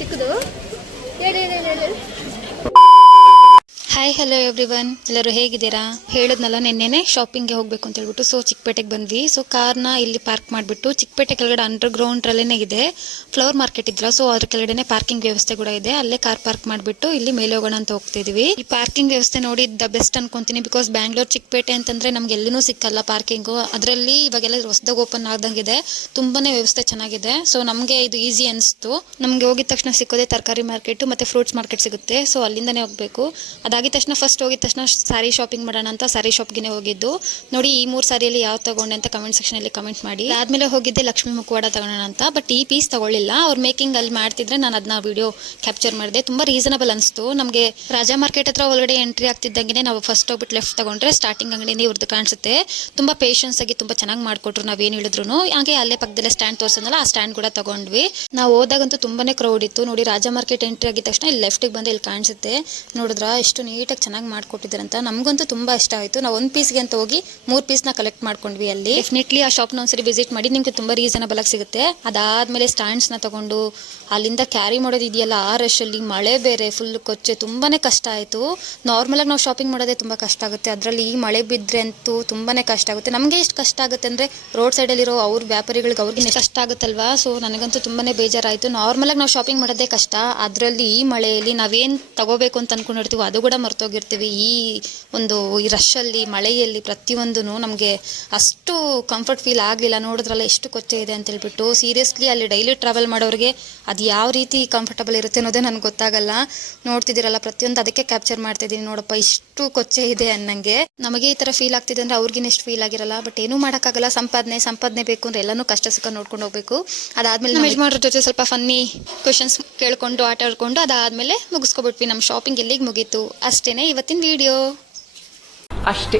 ಚಿಕ್ಕದು hi hello everyone, ಎಲ್ಲರೂ ಹೇಗಿದ್ದೀರಾ? ಹೇಳಿದ್ನಲ್ಲ ನಿನ್ನೆನೆ ಶಾಪಿಂಗ್ಗೆ ಹೋಗಬೇಕು ಅಂತ ಹೇಳ್ಬಿಟ್ಟು ಸೊ ಚಿಕ್ಕಪೇಟೆಗೆ ಬಂದ್ವಿ. ಸೊ ಕಾರ್ನ ಇಲ್ಲಿ ಪಾರ್ಕ್ ಮಾಡಿಬಿಟ್ಟು ಚಿಕ್ಕಪೇಟೆ ಕೆಳಗಡೆ ಅಂಡರ್ಗ್ರೌಂಡ್ರಲ್ಲೇ ಇದೆ ಫ್ಲವರ್ ಮಾರ್ಕೆಟ್ ಇದ್ರ, ಸೊ ಅದ್ರ ಕೆಳಗಡೆ ಪಾರ್ಕಿಂಗ್ ವ್ಯವಸ್ಥೆ ಕೂಡ ಇದೆ. ಅಲ್ಲೇ ಕಾರ್ ಪಾರ್ಕ್ ಮಾಡಿಬಿಟ್ಟು ಇಲ್ಲಿ ಮೇಲೆ ಹೋಗೋಣ ಅಂತ ಹೋಗ್ತಿದೀವಿ. ಈ ಪಾರ್ಕಿಂಗ್ ವ್ಯವಸ್ಥೆ ನೋಡಿ ದ ಬೆಸ್ಟ್ ಅನ್ಕೊಂತೀನಿ. ಬಿಕಾಸ್ ಬ್ಯಾಂಗ್ಳೂರ್ ಚಿಕ್ಕಪೇಟೆ ಅಂತಂದ್ರೆ ನಮ್ಗೆ ಎಲ್ಲೂ ಸಿಕ್ಕಲ್ಲ ಪಾರ್ಕಿಂಗು. ಅದರಲ್ಲಿ ಇವಾಗೆಲ್ಲ ಹೊಸದಾಗಿ ಓಪನ್ ಆದಂಗಿದೆ, ತುಂಬಾನೇ ವ್ಯವಸ್ಥೆ ಚೆನ್ನಾಗಿದೆ. ಸೊ ನಮಗೆ ಇದು ಈಸಿ ಅನಿಸ್ತು. ನಮ್ಗೆ ಹೋಗಿದ ತಕ್ಷಣ ಸಿಕ್ಕೋದೆ ತರಕಾರಿ ಮಾರ್ಕೆಟ್ ಮತ್ತೆ ಫ್ರೂಟ್ಸ್ ಮಾರ್ಕೆಟ್ ಸಿಗುತ್ತೆ. ಸೊ ಅಲ್ಲಿಂದಾನೇ ಹೋಗ್ಬೇಕು. ಅದಾಗಿದ ತಕ್ಷಣ ಫಸ್ಟ್ ಹೋಗಿದ ತಕ್ಷಣ ಸ್ಯಾರಿ ಶಾಪಿಂಗ್ ಮಾಡೋಣ ಅಂತ ಸ್ಯಾರಿ ಶಾಪ್ಗೆ ಹೋಗಿದ್ದು. ನೋಡಿ ಈ 3 ಸ್ಯಾರಿಯಲ್ಲಿ ಯಾವ ತಗೊಂಡೆ ಅಂತ ಕಮೆಂಟ್ ಸೆಕ್ಷನ್ ಅಲ್ಲಿ ಕಮೆಂಟ್ ಮಾಡಿ. ಆದ್ಮೇಲೆ ಹೋಗಿದ್ದೆ ಲಕ್ಷ್ಮಿ ಮುಖವಾಡ ತಗೋಣ ಅಂತ, ಬಟ್ ಈ ಪೀಸ್ ತಗೊಳ್ಳಿಲ್ಲ. ಅವ್ರು ಮೇಕಿಂಗ್ ಅಲ್ಲಿ ಮಾಡ್ತಿದ್ರೆ ನಾನು ಅದನ್ನ ವಿಡಿಯೋ ಕ್ಯಾಪ್ಚರ್ ಮಾಡಿದೆ. ತುಂಬಾ ರೀಸನಬಲ್ ಅನಿಸ್ತು ನಮಗೆ. ರಾಜಾ ಮಾರ್ಕೆಟ್ ಹತ್ರ ಒಳಗಡೆ ಎಂಟ್ರಿ ಆಗ್ತಿದ್ದಂಗೆ ನಾವು ಫಸ್ಟ್ ಹೋಗ್ಬಿಟ್ಟು ಲೆಫ್ಟ್ ತಗೊಂಡ್ರೆ ಸ್ಟಾರ್ಟಿಂಗ್ ಅಂಗಡಿನೇ ಇವ್ರದ್ದು ಕಾಣಿಸುತ್ತೆ. ತುಂಬಾ ಪೇಷನ್ಸ್ ಆಗಿ ತುಂಬಾ ಚೆನ್ನಾಗಿ ಮಾಡ್ಕೊಟ್ರು, ನಾವೇನು ಹೇಳಿದ್ರು. ಹಾಗೆ ಅಲ್ಲೇ ಪಕ್ಕದಲ್ಲೇ ಸ್ಟ್ಯಾಂಡ್ ತೋರಿಸೋದಲ್ಲ, ಆ ಸ್ಟ್ಯಾಂಡ್ ಕೂಡ ತಗೊಂಡ್ವಿ. ನಾವು ಹೋದಾಗಂತೂ ತುಂಬಾನೇ ಕ್ರೌಡ್ ಇತ್ತು. ನೋಡಿ ರಾಜಾ ಮಾರ್ಕೆಟ್ ಎಂಟ್ರಿ ಆಗಿದ ತಕ್ಷಣ ಇಲ್ಲಿ ಲೆಫ್ಟಿಗೆ ಬಂದು ಇಲ್ಲಿ ಕಾಣಿಸುತ್ತೆ. ನೋಡಿದ್ರ ಎಷ್ಟು ನೀಟಾಗಿ ಚೆನ್ನಾಗಿ ಮಾಡ್ಕೊಟ್ಟಿದ್ದಾರೆ ಅಂತ. ನಮಗಂತೂ ತುಂಬಾ ಇಷ್ಟ ಆಯಿತು. ನಾವು 1 ಪೀಸ್ಗೆ ಅಂತ ಹೋಗಿ 3 ಪೀಸ್ನ ಕಲೆಕ್ಟ್ ಮಾಡ್ಕೊಂಡ್ವಿ ಅಲ್ಲಿ. ಡೆಫಿನೆಟ್ಲಿ ಆ ಶಾಪ್ನ ಒಂದ್ಸರಿ ವಿಸಿಟ್ ಮಾಡಿ, ನಿಮ್ಗೆ ತುಂಬಾ ರೀಸನಬಲ್ ಆಗಿ ಸಿಗುತ್ತೆ. ಅದಾದ್ಮೇಲೆ ಸ್ಟ್ಯಾಂಡ್ಸ್ನ ತಗೊಂಡು ಅಲ್ಲಿಂದ ಕ್ಯಾರಿ ಮಾಡೋದು ಇದೆಯಲ್ಲ, ಆ ರಶಲ್ಲಿ ಮಳೆ ಬೇರೆ ಫುಲ್ ಕೊಚ್ಚೆ, ತುಂಬಾನೇ ಕಷ್ಟ ಆಯಿತು. ನಾರ್ಮಲಾಗಿ ನಾವು ಶಾಪಿಂಗ್ ಮಾಡೋದೇ ತುಂಬಾ ಕಷ್ಟ ಆಗುತ್ತೆ, ಅದರಲ್ಲಿ ಈ ಮಳೆ ಬಿದ್ದರೆ ಅಂತೂ ತುಂಬಾನೇ ಕಷ್ಟ ಆಗುತ್ತೆ. ನಮಗೆ ಎಷ್ಟು ಕಷ್ಟ ಆಗುತ್ತೆ ಅಂದರೆ ರೋಡ್ ಸೈಡಲ್ಲಿರೋ ಅವ್ರ ವ್ಯಾಪಾರಿಗಳಿಗೆ ಅವ್ರಿಗೆ ಕಷ್ಟ ಆಗುತ್ತಲ್ವಾ. ಸೊ ನನಗಂತೂ ತುಂಬಾನೇ ಬೇಜಾರಾಯಿತು. ನಾರ್ಮಲಾಗಿ ನಾವು ಶಾಪಿಂಗ್ ಮಾಡೋದೇ ಕಷ್ಟ, ಅದರಲ್ಲಿ ಈ ಮಳೆಯಲ್ಲಿ ನಾವೇನು ತಗೋಬೇಕು ಅಂತ ಅನ್ಕೊಂಡಿರ್ತೀವಿ ಅದು ಕೂಡ ಮರ್ತೋಗಿರ್ತೀವಿ. ಈ ರಶಲ್ಲಿ ಮಳೆಯಲ್ಲಿ ಪ್ರತಿಯೊಂದು ನಮಗೆ ಅಷ್ಟು ಕಂಫರ್ಟ್ ಫೀಲ್ ಆಗಲಿಲ್ಲ. ನೋಡಿದ್ರಲ್ಲ ಎಷ್ಟು ಕೊಚ್ಚೆ ಇದೆ ಅಂತ ಹೇಳ್ಬಿಟ್ಟು. ಸೀರಿಯಸ್ಲಿ ಅಲ್ಲಿ ಡೈಲಿ ಟ್ರಾವೆಲ್ ಮಾಡೋರಿಗೆ ಅದು ಯಾವ ರೀತಿ ಕಂಫರ್ಟಬಲ್ ಇರುತ್ತೆ ಅನ್ನೋದೇ ನನಗೆ ಗೊತ್ತಾಗಲ್ಲ. ನೋಡ್ತಿದ್ದೀರಲ್ಲ ಪ್ರತಿಯೊಂದು ಅದಕ್ಕೆ ಕ್ಯಾಪ್ಚರ್ ಮಾಡ್ತಿದ್ದೀನಿ. ನೋಡಪ್ಪ ಇಷ್ಟು ಕೊಚ್ಚೆ ಇದೆ ಅನ್ನಂಗೆ. ನಮಗೆ ಈ ಥರ ಫೀಲ್ ಆಗ್ತಿದೆ ಅಂದರೆ ಅವ್ರಿಗಿನ ಎಷ್ಟು ಫೀಲ್ ಆಗಿರಲ್ಲ. ಬಟ್ ಏನೂ ಮಾಡೋಕ್ಕಾಗಲ್ಲ, ಸಂಪಾದನೆ ಬೇಕು ಅಂದರೆ ಎಲ್ಲನೂ ಕಷ್ಟ ಸುಖ ನೋಡ್ಕೊಂಡು ಹೋಗ್ಬೇಕು. ಅದಾದ್ಮೇಲೆ ನಮ್ಮ ಯಜಮಾನ್ರ ಜೊತೆ ಸ್ವಲ್ಪ ಫನ್ನಿ ಕ್ವೆಶನ್ಸ್ ಕೇಳ್ಕೊಂಡು ಆಟ ಆಡ್ಕೊಂಡು ಅದಾದ್ಮೇಲೆ ಮುಗಿಸ್ಕೊಬಿಟ್ವಿ. ನಮ್ಮ ಶಾಪಿಂಗ್ ಎಲ್ಲಿಗೆ ಮುಗೀತು ಅಷ್ಟೇನೆ ಇವತ್ತಿನ ವಿಡಿಯೋ. ಅಷ್ಟೇ.